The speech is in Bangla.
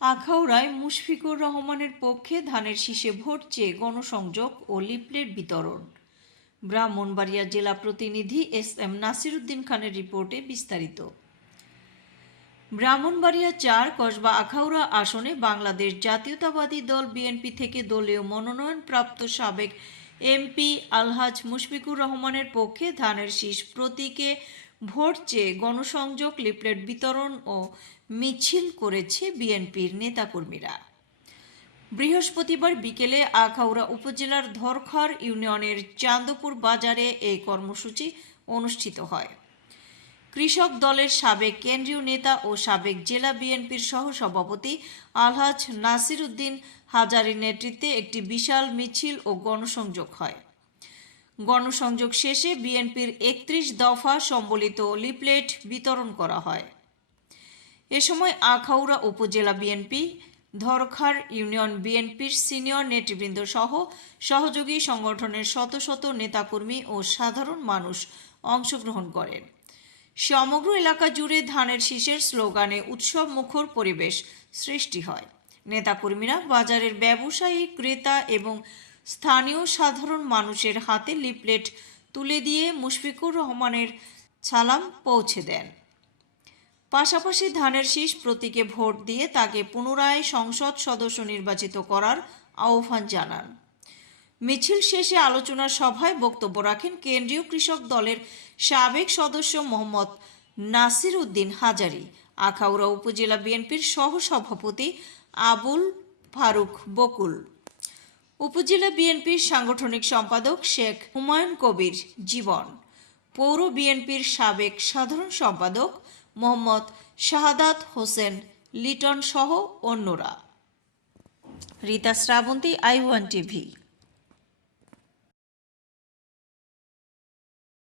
আখাউড়ায় মুশফিকুর রহমানের পক্ষে ধানের শীষে ভোট চেয়ে গণসংযোগ ও লিফলেট বিতরণ। ব্রাহ্মণবাড়িয়া জেলা প্রতিনিধি SM নাসিরউদ্দিন খানের রিপোর্টে বিস্তারিত। ব্রাহ্মণবাড়িয়া ৪ কসবা আখাউড়া আসনে বাংলাদেশ জাতীয়তাবাদী দল বিএনপি থেকে দলীয় মনোনয়নপ্রাপ্ত সাবেক MP আলহাজ মুশফিকুর রহমানের পক্ষে ধানের শীষ প্রতীকে ভোট চেয়ে গণসংযোগ, লিফলেট বিতরণ ও মিছিল করেছে বিএনপির নেতাকর্মীরা। বৃহস্পতিবার বিকেলে আখাউড়া উপজেলার ধরখার ইউনিয়নের চান্দপুর বাজারে এই কর্মসূচি অনুষ্ঠিত হয়। কৃষক দলের সাবেক কেন্দ্রীয় নেতা ও সাবেক জেলা বিএনপির সহসভাপতি আলহাজ নাসিরউদ্দিন হাজারীর নেতৃত্বে একটি বিশাল মিছিল ও গণসংযোগ হয়। গণসংযোগ শেষে বিএনপির 31 দফা সম্বলিত লিফলেট বিতরণ করা হয়। এ সময় আখাউড়া উপজেলা বিএনপি, ধরখার ইউনিয়ন বিএনপির সিনিয়র নেতৃবৃন্দ সহ সহযোগী সংগঠনের শত শত নেতাকর্মী ও সাধারণ মানুষ অংশগ্রহণ করেন। সমগ্র এলাকা জুড়ে ধানের শীষের স্লোগানে উৎসব মুখর পরিবেশ সৃষ্টি হয়। নেতাকর্মীরা বাজারের ব্যবসায়ী, ক্রেতা এবং স্থানীয় সাধারণ মানুষের হাতে লিফলেট তুলে দিয়ে মুশফিকুর রহমানের সালাম পৌঁছে দেন। পাশাপাশি ধানের শীষ প্রতীকে ভোট দিয়ে তাকে পুনরায় সংসদ সদস্য নির্বাচিত করার আহ্বান জানান। মিছিল শেষে আলোচনা সভায় বক্তব্য রাখেন কেন্দ্রীয় কৃষক দলের সাবেক সদস্য মোহাম্মদ নাসিরউদ্দিন হাজারী, আখাউড়া উপজেলা বিএনপির সহসভাপতি আবুল ফারুক বকুল, উপজেলা বিএনপির সাংগঠনিক সম্পাদক শেখ হুমায়ুন কবির জীবন, পৌর বিএনপির সাবেক সাধারণ সম্পাদক মোহাম্মদ শাহাদাত হোসেন লিটন সহ অন্যরা। Rita Srabanti, I1 TV।